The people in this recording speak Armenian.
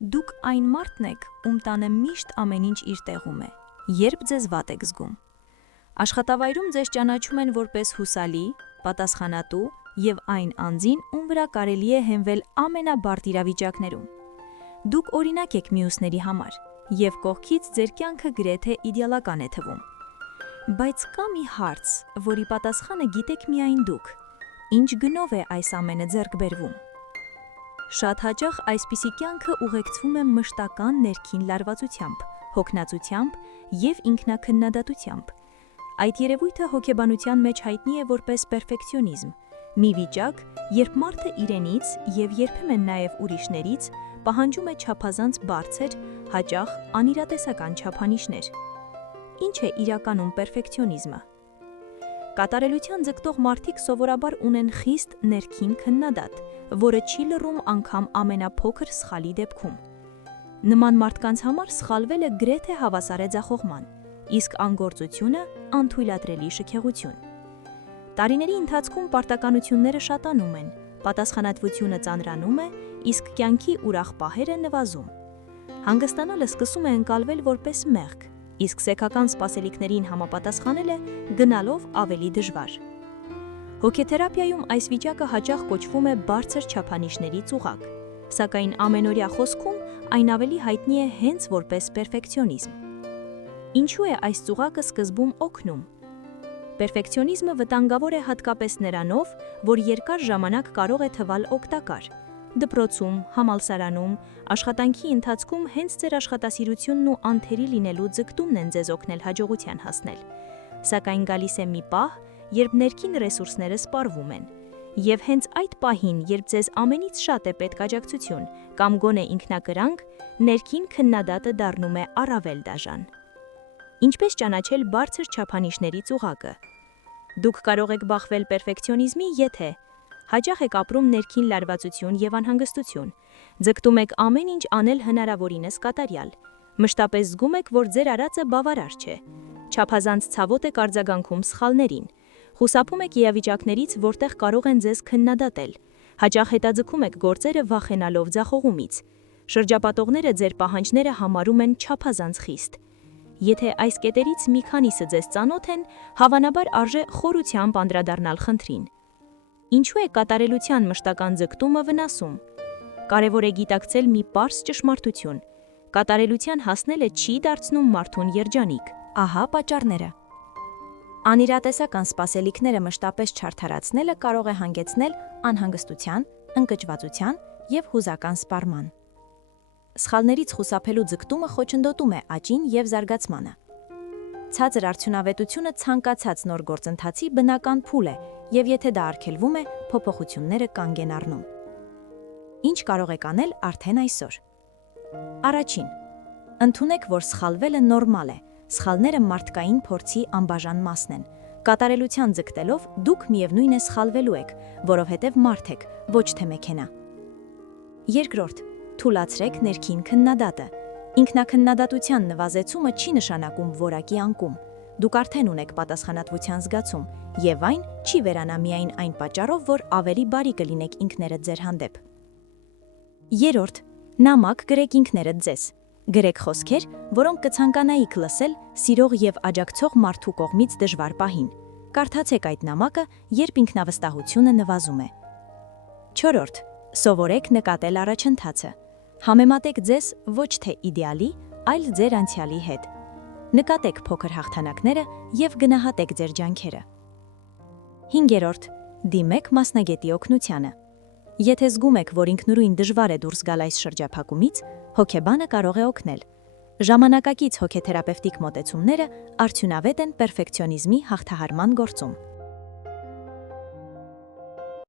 Դուք այն մարդն եք, ում տանը միշտ ամեն ինչ իր տեղում է, երբ ձեզ վատ եք զգում։ Աշխատավայրում ձեզ ճանաչում են որպես հուսալի, պատասխանատու եւ այն անձին, ում վրա կարելի է հենվել ամենաբարդ իրավիճակներում։ Դուք օրինակ եք մյուսների համար, եւ կողքից ձեր կյանքը գրեթե իդեալական է թվում։ Բայց կա մի հարց, որի պատասխանը գիտեք միայն դուք։ Ինչ գնով է այս ամենը ձեռք բերվում։ Շատ հաճախ այսպիսի կյանքը ուղեկցվում է մշտական ներքին լարվածությամբ, հոգնածությամբ եւ ինքնակննադատությամբ։ Այդ երևույթը հոգեբանության մեջ հայտնի է որպես պերֆեկցիոնիզմ, մի վիճակ, երբ մարդը իրենից եւ երբեմն նաեւ ուրիշներից պահանջում է չափազանց բարձր, հաճախ անիրատեսական չափանիշներ։ Ինչ է իրականում պերֆեկցիոնիզմը։ Կատարելության ձգտող մարդիկ սովորաբար ունեն խիստ ներքին քննադատ, որը չի լռում անգամ ամենափոքր սխալի դեպքում։ Նման մարդկանց համար սխալվելը գրեթե հավասար է ձախողման, իսկ անգործությունը անթույլատրելի շքեղություն։ Տարիների ընթացքում պարտականությունները շատանում են, պատասխանատվությունը ծանրանում է, իսկ կյանքի ուրախ պահերը նվազում։ Հանգստանալը սկսում է ընկալվել որպես մեղք, իսկ սեքական սպասելիքներին համապատասխանելը գնալով ավելի դժվար։ Հոգեթերապիայում այս վիճակը հաճախ կոչվում է բարձր չափանիշների ծուղակ, սակայն ամենօրյա խոսքում այն ավելի հայտնի է հենց որպես պերֆեկցիոնիզմ։ Ինչու է այս ծուղակը սկզբում օգնում։ Պերֆեկցիոնիզմը վտանգավոր է հատկապես նրանով, որ երկար ժամանակ կարող է թվալ օգտակար։ Դպրոցում, համալսարանում, աշխատանքի ընթացքում հենց ձեր աշխատասիրությունն ու անթերի լինելու ձգտումն են ձեզ օգնել հաջողության հասնել։ Սակայն գալիս է մի պահ, երբ ներքին ռեսուրսները սպառվում են։ Եվ հենց այդ պահին, երբ ձեզ ամենից շատ է պետք աջակցություն կամ գոնե ինքնակրանք, ներքին քննադատը դառնում է առավել դաժան։ Ինչպես ճանաչել բարձր չափանիշների ծուղակը։ Դուք կարող եք բախվել պերֆեկցիոնիզմի, եթե հաճախ եք ապրում ներքին լարվածություն եւ անհանգստություն, ձգտում եք ամեն ինչ անել հնարավորինս կատարյալ, մշտապես զգում եք, որ ձեր արածը բավարար չէ, չափազանց ցավոտ եք արձագանքում սխալներին, խուսափում եք իրավիճակներից, որտեղ կարող են ձեզ քննադատել, հաճախ հետաձգում եք գործերը վախենալով ձախողումից, շրջապատողները ձեր պահանջները համարում են չափազանց խիստ։ Եթե այս կետերից մի քանիսը ձեզ ծանոթ են, հավանաբար արժե խորությամբ անդրադառնալ խնդրին։ Ինչու է կատարելության մշտական ձգտումը վնասում։ Կարևոր է գիտակցել մի պարզ ճշմարտություն։ Կատարելության հասնելը չի դարձնում մարդուն երջանիկ։ Ահա պատճառները։ Անիրատեսական սպասելիքները մշտապես չարդարացնելը կարող է հանգեցնել անհանգստության, ընկճվածության եւ հուզական սպառման։ Սխալներից խուսափելու ձգտումը խոչընդոտում է աճին եւ զարգացմանը։ Ցածր արդյունավետությունը ցանկացած նոր գործընթացի բնական փուլ է, եւ եթե դա արգելվում է, փոփոխությունները կանգ են առնում։ Ինչ կարող եք անել արդեն այսօր։ Առաջին. ընդունեք, որ սխալվելը նորմալ է։ Սխալները մարդկային փորձի անբաժան մասն են։ Կատարելության ձգտելով դուք միևնույն է սխալվելու եք, որովհետև մարդ եք, ոչ թե մեքենա։ Երկրորդ. թուլացրեք ներքին քննադատը։ Ինքնակննադատության նվազեցումը չի նշանակում որակի անկում։ Դուք արդեն ունեք պատասխանատվության զգացում, եւ այն չի վերանա միայն այն պատճառով, որ ավելի բարի կլինեք ինքներդ ձեր հանդեպ։ Երրորդ. նամակ գրեք ինքներդ ձեզ։ Գրեք խոսքեր, որոնք կցանկանայիք լսել սիրող եւ աջակցող մարդու կողմից դժվար պահին։ Կարդացեք այդ նամակը, երբ ինքնավստահությունը նվազում է։ Չորրորդ. սովորեք նկատել առաջընթացը։ Համեմատեք ձեզ ոչ թե իդեալի, այլ ձեր անցյալի հետ։ Նկատեք փոքր հաղթանակները եւ գնահատեք ձեր ջանքերը։ Հինգերորդ. դիմեք մասնագետի օգնությանը։ Եթե զգում եք, որ ինքնուրույն դժվար է դուրս գալ այս շրջափակումից, հոգեբանը կարող է օգնել։ Ժամանակակից հոգեթերապևտիկ մոտեցումները արդյունավետ են պերֆեկցիոնիզմի հաղթահարման գործում։